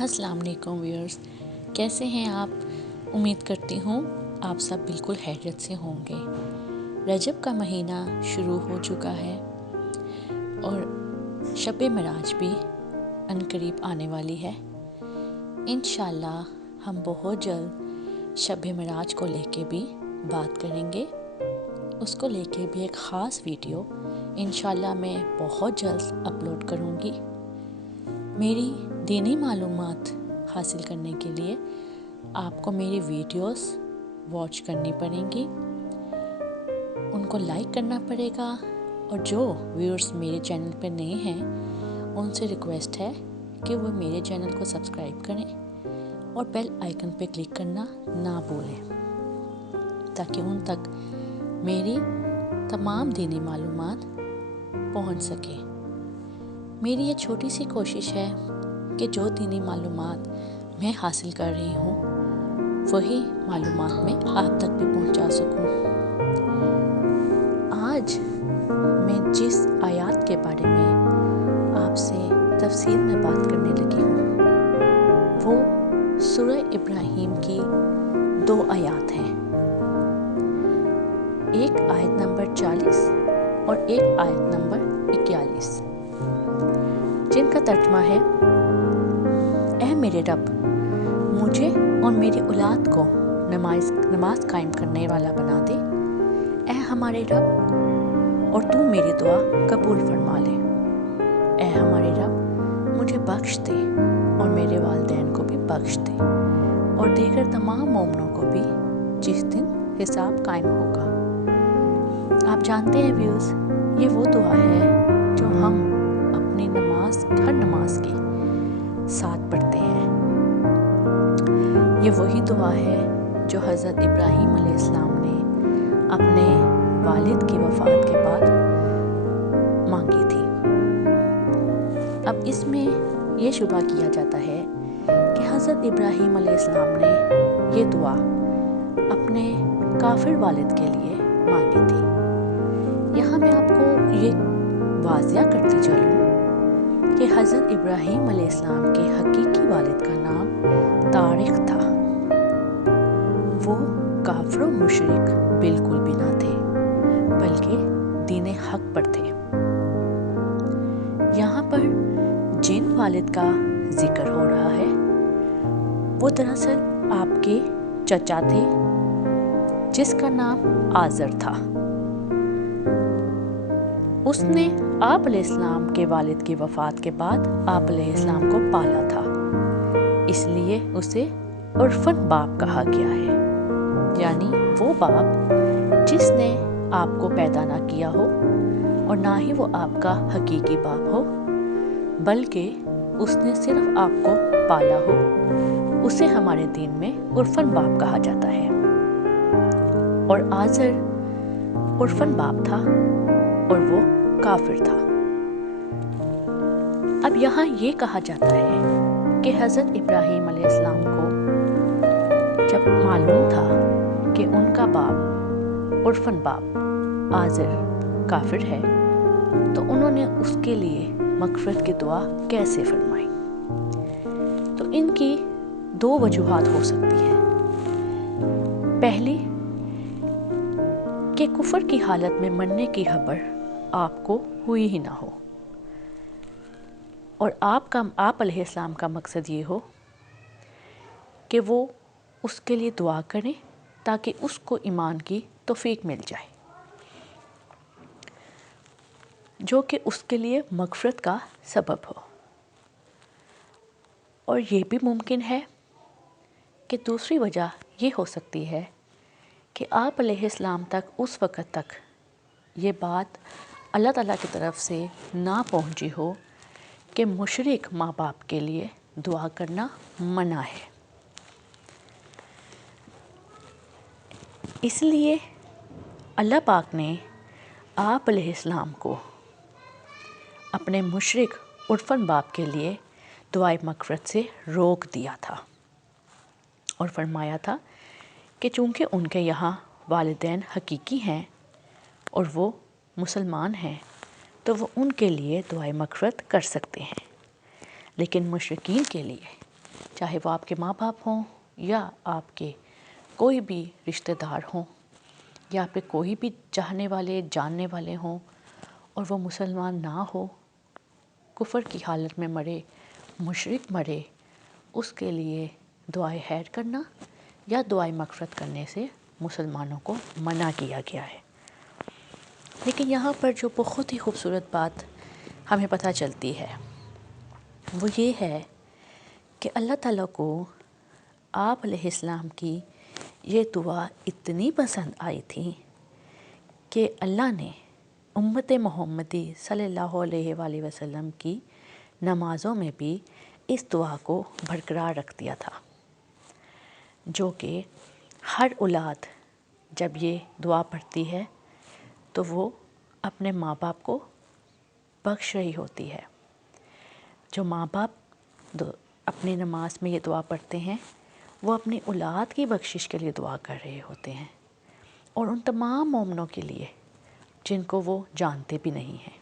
अस्सलाम वालेकुम व्यूअर्स, कैसे हैं आप। उम्मीद करती हूँ आप सब बिल्कुल खैरियत से होंगे। रजब का महीना शुरू हो चुका है और शब मेराज भी अनकरीब आने वाली है। इंशाल्लाह हम बहुत जल्द शब मेराज को लेके भी बात करेंगे। उसको लेके भी एक ख़ास वीडियो इंशाल्लाह मैं बहुत जल्द अपलोड करूँगी। मेरी दीनी मालूमात हासिल करने के लिए आपको मेरी वीडियोस वॉच करनी पड़ेंगी, उनको लाइक करना पड़ेगा। और जो व्यूअर्स मेरे चैनल पर नए हैं उनसे रिक्वेस्ट है कि वो मेरे चैनल को सब्सक्राइब करें और बेल आइकन पे क्लिक करना ना भूलें, ताकि उन तक मेरी तमाम दीनी मालूमात पहुंच सके। मेरी ये छोटी सी कोशिश है कि जो दीनी मालूमात मैं हासिल कर रही हूँ वही मालूमात मैं आप तक भी पहुँचा सकूँ। आज मैं जिस आयत के बारे में आपसे तफसील में बात करने लगी हूँ वो सूरह इब्राहीम की 2 आयत हैं। एक आयत नंबर 40 और एक आयत नंबर 41, जिनका तर्जुमा है, ऐ मेरे रब, मुझे और मेरी औलाद को नमाज कायम करने वाला बना दे। ऐ हमारे रब, और तू मेरी दुआ कबूल फरमा ले। ऐ हमारे रब, मुझे बख्श दे और मेरे वालिदैन को भी बख्श दे और देकर तमाम मोमनों को भी, जिस दिन हिसाब कायम होगा। आप जानते हैं व्यूअर्स, ये वो दुआ है जो हम अपनी हर नमाज की साथ पढ़ते हैं। ये वही दुआ है जो हज़रत इब्राहीम अलैहिस्सलाम ने अपने वालिद की वफ़ात के बाद मांगी थी। अब इसमें ये शुबा किया जाता है कि हज़रत इब्राहीम अलैहिस्सलाम ने ये दुआ अपने काफिर वालिद के लिए मांगी थी। यहाँ मैं आपको ये वाज़िया करती चलूँ कि हज़रत इब्राहीम अलैहिस्सलाम के हकीकी वालिद का नाम तारिक था। वो काफिर और मुशरिक बिल्कुल भी ना थे, बल्कि दीने हक पर थे। यहाँ पर जिन वालिद का जिक्र हो रहा है वो दरअसल आपके चचा थे, जिसका नाम आज़र था। उसने आप अलैहिस्सलाम के वालिद की वफ़ात के बाद आप अलैहिस्सलाम को पाला था, इसलिए उसे उर्फन बाप कहा गया है। यानी वो बाप जिसने आपको पैदा ना किया हो और ना ही वो आपका हकीकी बाप हो, बल्कि उसने सिर्फ आपको पाला हो, उसे हमारे दीन में उर्फन बाप कहा जाता है। और आज़र उर्फन बाप था और वो काफिर था। अब यहाँ ये कहा जाता है कि हज़रत इब्राहीम अलैहिस्सलाम को जब मालूम था कि उनका बाप उर्फन बाप आज़र काफिर है, तो उन्होंने उसके लिए मग़फ़िरत की दुआ कैसे फरमाई। तो इनकी 2 वजूहात हो सकती है। पहली कि कुफर की हालत में मरने की खबर आपको हुई ही ना हो और आप अलैहिस्सलाम का मकसद ये हो कि वो उसके लिए दुआ करें ताकि उसको ईमान की तौफीक मिल जाए, जो कि उसके लिए मग़फ़िरत का सबब हो। और ये भी मुमकिन है कि दूसरी वजह ये हो सकती है कि आप अलैहिस्सलाम तक उस वक़्त तक ये बात अल्लाह ताला की तरफ से ना पहुंची हो कि मुशरिक माँ बाप के लिए दुआ करना मना है। इसलिए अल्लाह पाक ने आप अलैहिस्सलाम को अपने मुशरिक उर्फन बाप के लिए दुआए मग़फ़िरत से रोक दिया था और फरमाया था कि चूँकि उनके यहाँ वालिदैन हकीकी हैं और वो मुसलमान हैं, तो वो उनके लिए दुआए मग़फ़िरत कर सकते हैं, लेकिन मुशरिकीन के लिए چاہے وہ آپ کے ماں باپ ہوں یا آپ کے کوئی بھی رشتہ دار ہوں یا پہ کوئی بھی چاہنے والے جاننے والے ہوں اور وہ مسلمان نہ ہو، کفر کی حالت میں مرے، مشرک مرے، اس کے لیے دعائے خیر کرنا یا دعائے مغفرت کرنے سے مسلمانوں کو منع کیا گیا ہے۔ لیکن یہاں پر جو بہت ہی خوبصورت بات ہمیں پتہ چلتی ہے وہ یہ ہے کہ اللہ تعالیٰ کو آپ علیہ السلام کی یہ دعا اتنی پسند آئی تھی کہ اللہ نے امت محمدی صلی اللہ علیہ وآلہ وسلم کی نمازوں میں بھی اس دعا کو برقرار رکھ دیا تھا، جو کہ ہر اولاد جب یہ دعا پڑھتی ہے تو وہ اپنے ماں باپ کو بخش رہی ہوتی ہے۔ جو ماں باپ اپنی نماز میں یہ دعا پڑھتے ہیں وہ اپنی اولاد کی بخشش کے لیے دعا کر رہے ہوتے ہیں، اور ان تمام مومنوں کے لیے جن کو وہ جانتے بھی نہیں ہیں،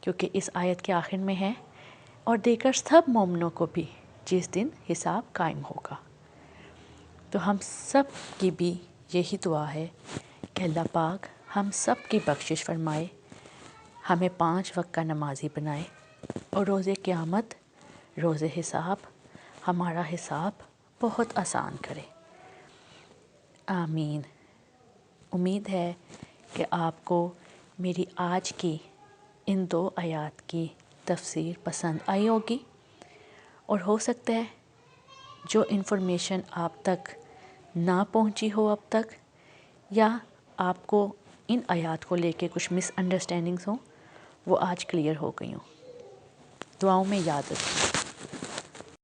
کیونکہ اس آیت کے آخر میں ہے اور دیگر سب مومنوں کو بھی جس دن حساب قائم ہوگا۔ تو ہم سب کی بھی یہی دعا ہے کہ اللہ پاک ہم سب کی بخشش فرمائے، ہمیں 5 وقت کا نمازی بنائے، اور روز قیامت، روز حساب، ہمارا حساب بہت آسان کرے۔ آمین۔ امید ہے کہ آپ کو میری آج کی ان 2 آیات کی تفسیر پسند آئی ہوگی، اور ہو سکتا ہے جو انفارمیشن آپ تک نہ پہنچی ہو اب تک، یا آپ کو ان آیات کو لے کے کچھ مس انڈرسٹینڈنگز ہوں، وہ آج کلیئر ہو گئی ہوں۔ دعاؤں میں یاد رکھیں۔